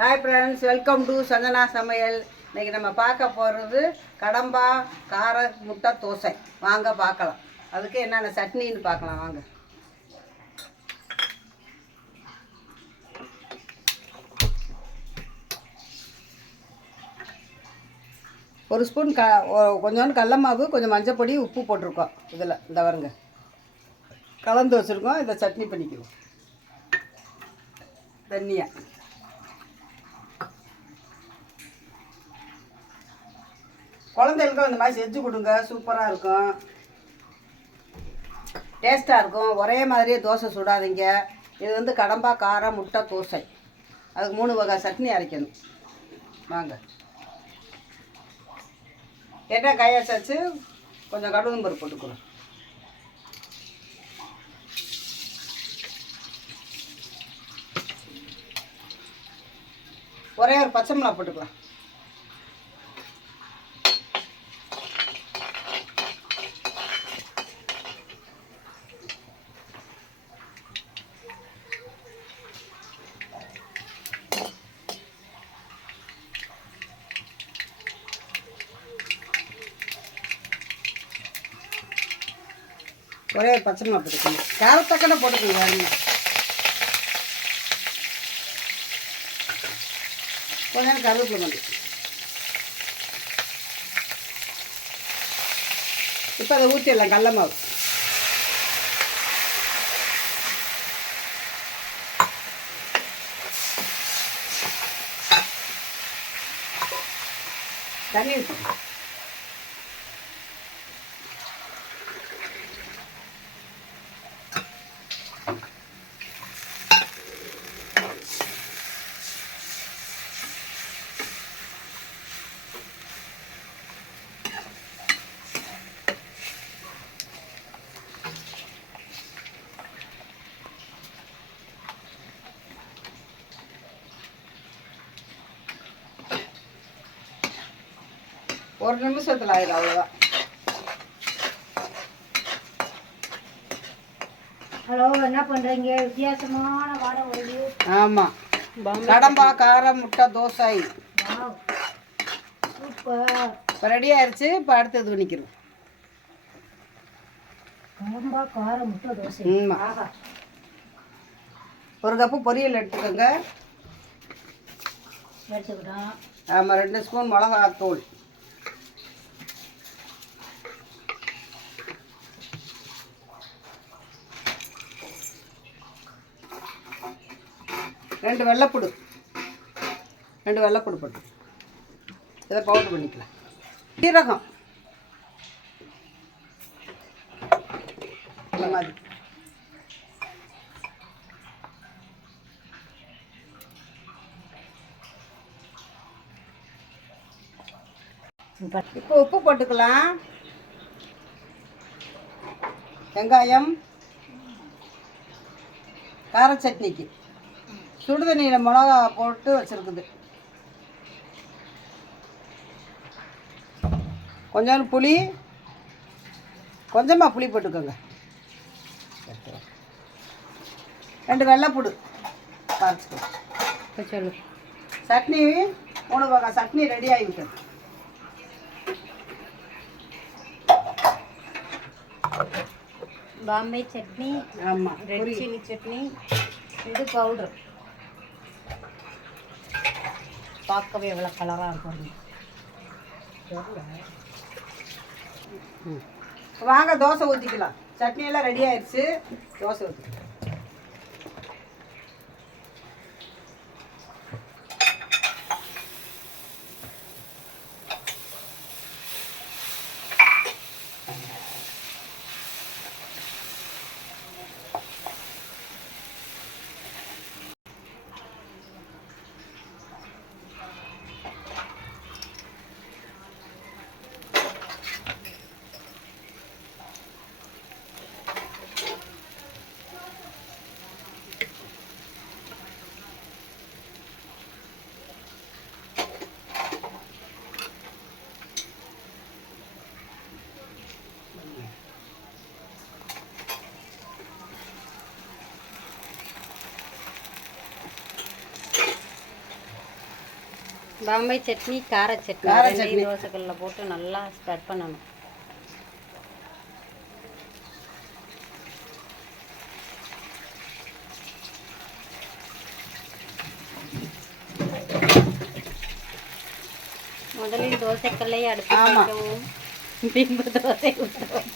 Hi friends, welcome to Sanjana சமையல். இன்றைக்கி நம்ம பார்க்க போகிறது கடம்பா கார முட்டை தோசை. வாங்க பார்க்கலாம். அதுக்கு என்னென்ன சட்னின்னு பார்க்கலாம் வாங்க. ஒரு ஸ்பூன் கொஞ்சோண்டு கடல மாவு, கொஞ்சம் மஞ்சள் பொடி, உப்பு போட்டிருக்கோம். இதில் இந்த வருங்க கலந்து வச்சுருக்கோம். இதை சட்னி பண்ணிக்குவோம். தண்ணியா குழந்தைகளுக்கும் இந்த மாதிரி செஞ்சு கொடுங்க. சூப்பராக இருக்கும், டேஸ்ட்டாக இருக்கும். ஒரே மாதிரியே தோசை சுடாதீங்க. இது வந்து கடம்பா கார முட்டை தோசை. அதுக்கு 3 வகை சட்னி அரைக்கணும். வாங்க. என்ன கையாச்சாச்சு, கொஞ்சம் கடுகு பருப்பு போட்டுக்கிறோம். ஒரே ஒரு பச்சை மிளகா போட்டுக்கலாம். ஒரே ஒரு பச்சை மிளகா போட்டுக்கணும். காரத்தக்கடை போட்டுக்கோங்க. கொஞ்சம் கருவேப்பிலை வந்து இப்போ அதை ஊற்றிடலாம். கடல மாவு தண்ணி ஊற்றணும். ஒரு நிமிஷத்தில் ஆயிடும், அவ்வளோதான். ஹலோ, என்ன பண்ணுறீங்க? வித்தியாசமான வாடை வருது. ஆமாம், கடம்பா கார முட்டை தோசை சூப்பர். இப்போ ரெடி ஆயிடுச்சு. இப்போ அடுத்தது பண்ணிக்கிறோம். கடம்பா கார முட்டை தோசை. ஆமாம், ஒரு கப்பு பொரியல் எடுத்துக்கோங்க. எடுத்துக்கிட்டோம். ஆமாம், 2 ஸ்பூன் மிளகாத்தூள், ரெண்டு வெள்ளைப்பூடு போட்டு இதை பவுடர் பண்ணிக்கலாம். சீரகம் இந்த மாதிரி. இப்போ உப்பு போட்டுக்கலாம். வெங்காயம், கார சட்னிக்கு சுடுதண்ணியில் மிளகா போட்டு வச்சுருக்குது. கொஞ்சம் புளி, கொஞ்சமாக புளி போட்டுக்கோங்க. 2 வெள்ளைப்பூடு பறிச்சுக்கோங்க. சட்னி 3 வகை சட்னி ரெடி ஆகிவிட்டது. பாம்பே சட்னி, ஆமாம், ரெட் சில்லி சட்னி, இது பவுடர். பார்க்கவே எவ்வளோ கலராக இருக்கும். வாங்க தோசை ஊற்றிக்கலாம். சட்னியெல்லாம் ரெடி ஆயிடுச்சு. தோசை ஊற்றிக்கலாம். பாம்பே சட்னி கார சட்னி கார ரெண்டையும் சட்னி. தோசைக்கல்லில் போட்டு நல்லா ஸ்ப்ரெட் பண்ணணும். முதலில் தோசைக்கல்லை அடுப்பில் ஆமா. வைக்கவும், பின்பு தோசை ஊற்றவும்.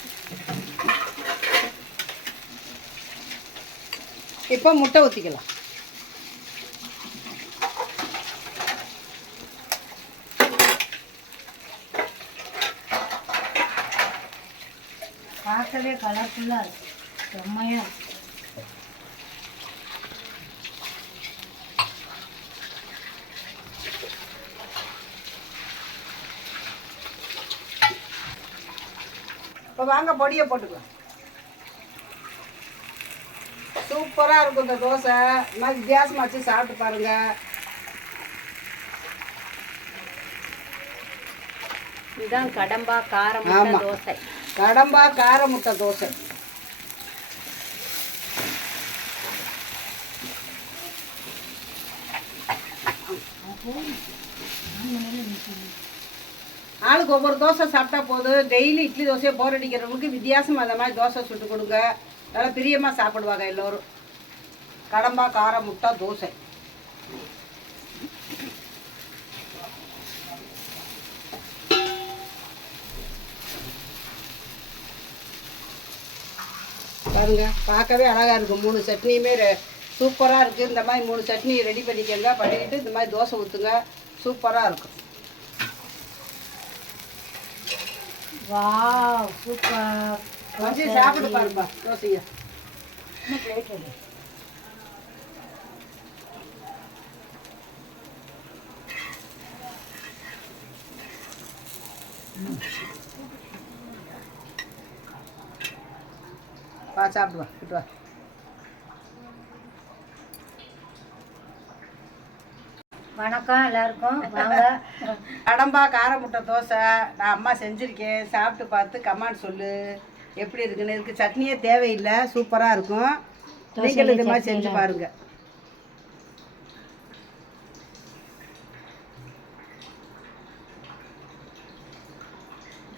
இப்போ முட்டை ஊற்றிக்கலாம். பார்க்கவே கலர்ஃபுல்லாக இருக்கு, செம்மையாக இருக்கு. இப்போ வாங்க பொடியை போட்டுக்கலாம். சூப்பராக இருக்கும் இந்த தோசை. இந்த மாதிரி வித்தியாசமாக வச்சு சாப்பிட்டு பாருங்க. இதுதான் கடம்பா கார முட்டை ஆமா. தோசை. கடம்பா கார முட்டை தோசை. ஆளுக்கு ஒவ்வொரு தோசை சாப்பிட்டா போதும். டெய்லி இட்லி தோசையை போர் அடிக்கிறவங்களுக்கு வித்தியாசமாக அந்த மாதிரி தோசை சுட்டு கொடுங்க. நல்லா பிரியமாக சாப்பிடுவாங்க எல்லோரும். கடம்பா கார முட்டை தோசை. பாருங்க, பார்க்கவே அழகாக இருக்கும். 3 சட்னியுமே சூப்பராக இருக்குது. இந்த மாதிரி 3 சட்னி ரெடி பண்ணிக்கோங்க. பண்ணிக்கிட்டு இந்த மாதிரி தோசை ஊற்றுங்க. சூப்பராக இருக்கும். Wow, super. வந்து சாப்பிட்டு பாருப்பா தோசையை. இன்னும் பிளேட் எடு. வா சாப்பிட்டு வா, கிட்டு வா. வணக்கம் எல்லாருக்கும், வாங்க. கடம்பா கார முட்டை தோசை நான் அம்மா செஞ்சுருக்கேன். சாப்பிட்டு பார்த்து கமெண்ட் சொல்லு எப்படி இருக்குன்னு. இதுக்கு சட்னியே தேவையில்லை, சூப்பராக இருக்கும். நீங்களும் இந்த மாதிரி செஞ்சு பாருங்க.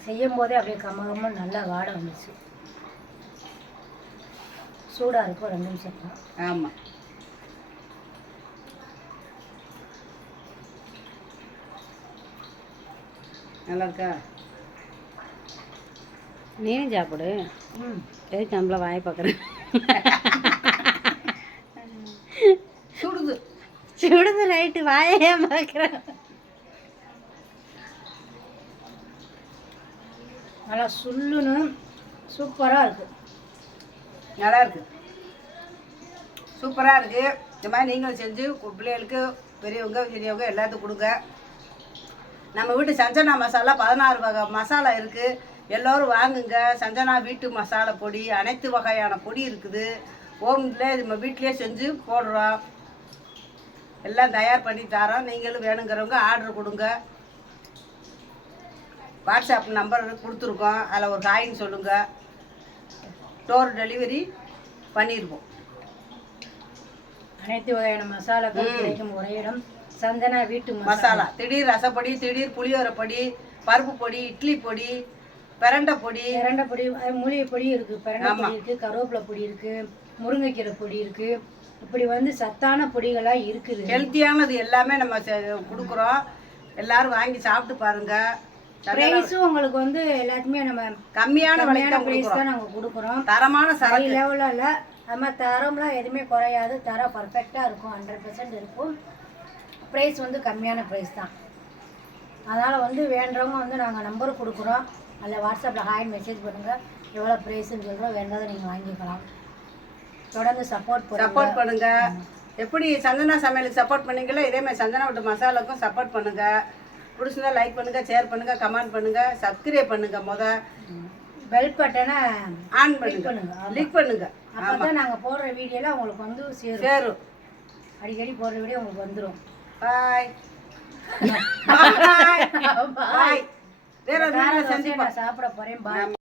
செய்யும் போதே அப்படியே கம்ம நல்லா வாடை வந்துச்சு. சூடாக இருக்கும். 2 நிமிஷம் தான். ஆமாம். நல்லா இருக்கா? நீயும் சாப்பிடு. ம், எதுக்கு நம்மள வாய் பார்க்குறேன்? சுடுது. சுடுது ரைட்டு, வாயே பார்க்குறேன். நல்லா சுல்லுன்னு சூப்பராக இருக்குது. நல்லா இருக்கு, சூப்பராக இருக்குது. இந்த மாதிரி நீங்களும் செஞ்சு பிள்ளைகளுக்கு பெரியவங்க பெரியவங்க எல்லாத்துக்கும் கொடுங்க. நம்ம வீட்டு சஞ்சனா மசாலா 16 வகை மசாலா இருக்குது. எல்லோரும் வாங்குங்க. சஞ்சனா வீட்டு மசாலா பொடி, அனைத்து வகையான பொடி இருக்குது. ஹோம்லேயே நம்ம வீட்டிலே செஞ்சு போடுறோம். எல்லாம் தயார் பண்ணி தரோம். நீங்களும் வேணுங்கிறவங்க ஆர்டர் கொடுங்க. வாட்ஸ்அப் நம்பர் கொடுத்துருக்கோம். அதில் ஒரு ஹாய்ன்னு சொல்லுங்கள். டோர் டெலிவரி பண்ணிடுவோம். அனைத்து வகையான மசாலாக்கள் கிடைக்கும் ஒரே இடம் சந்தனா வீட்டு மசாலா. திடீர் ரசப்பொடி, திடீர் புளியோரை பொடி, பருப்பு பொடி, இட்லி பொடி, பிரண்டை பொடி, பிரண்டை பொடி, மூலிகை பொடி இருக்குது, பிரண்டை பொடி இருக்குது, கருவேப்பிலை பொடி இருக்குது, முருங்கைக்கீரை பொடி இருக்குது. இப்படி வந்து சத்தான பொடிகளாக இருக்குது. ஹெல்த்தியானது எல்லாமே நம்ம கொடுக்குறோம். எல்லாரும் வாங்கி சாப்பிட்டு பாருங்க. ப்ரைஸும் உங்களுக்கு வந்து எல்லாத்துக்குமே நம்ம கம்மியான விலைக்கு ப்ரைஸ் தான் நாங்கள் கொடுக்குறோம். தரமான ஹை சரக்கு. லெவலில் இல்லை, நம்ம தரம்லாம் எதுவுமே குறையாது. தரம் பர்ஃபெக்டாக இருக்கும், 100% இருக்கும். ப்ரைஸ் வந்து கம்மியான ப்ரைஸ் தான். அதனால் வந்து வேண்டவங்க வந்து நாங்கள் நம்பர் கொடுக்குறோம். அதில் வாட்ஸ்அப்பில் ஹாய் மெசேஜ் பண்ணுங்கள். எவ்வளோ ப்ரைஸுன்னு சொல்கிறோம், வேண்டதை நீங்கள் வாங்கிக்கலாம். தொடர்ந்து சப்போர்ட் பண்ணுங்க. எப்படி சந்தனா சமையலுக்கு சப்போர்ட் பண்ணீங்களோ இதே மாதிரி சந்தனா விட்டு மசாலாவுக்கும் சப்போர்ட் பண்ணுங்க. பிடிச்சிருந்தா லைக் பண்ணுங்க, ஷேர் பண்ணுங்க, கமெண்ட் பண்ணுங்க, சப்ஸ்கிரைப் பண்ணுங்க. பெல் பட்டனை ஆன் பண்ணுங்க, கிளிக் பண்ணுங்க. அப்போ தான் நாங்கள் போடுற வீடியோலாம் உங்களுக்கு வந்து சேரும். அடிக்கடி போடுற வீடியோ உங்களுக்கு வந்துடும். பாய். பாய். வேற ஒரு நாள் சந்திப்போம். சாப்பிட போகிறேன். பாய்.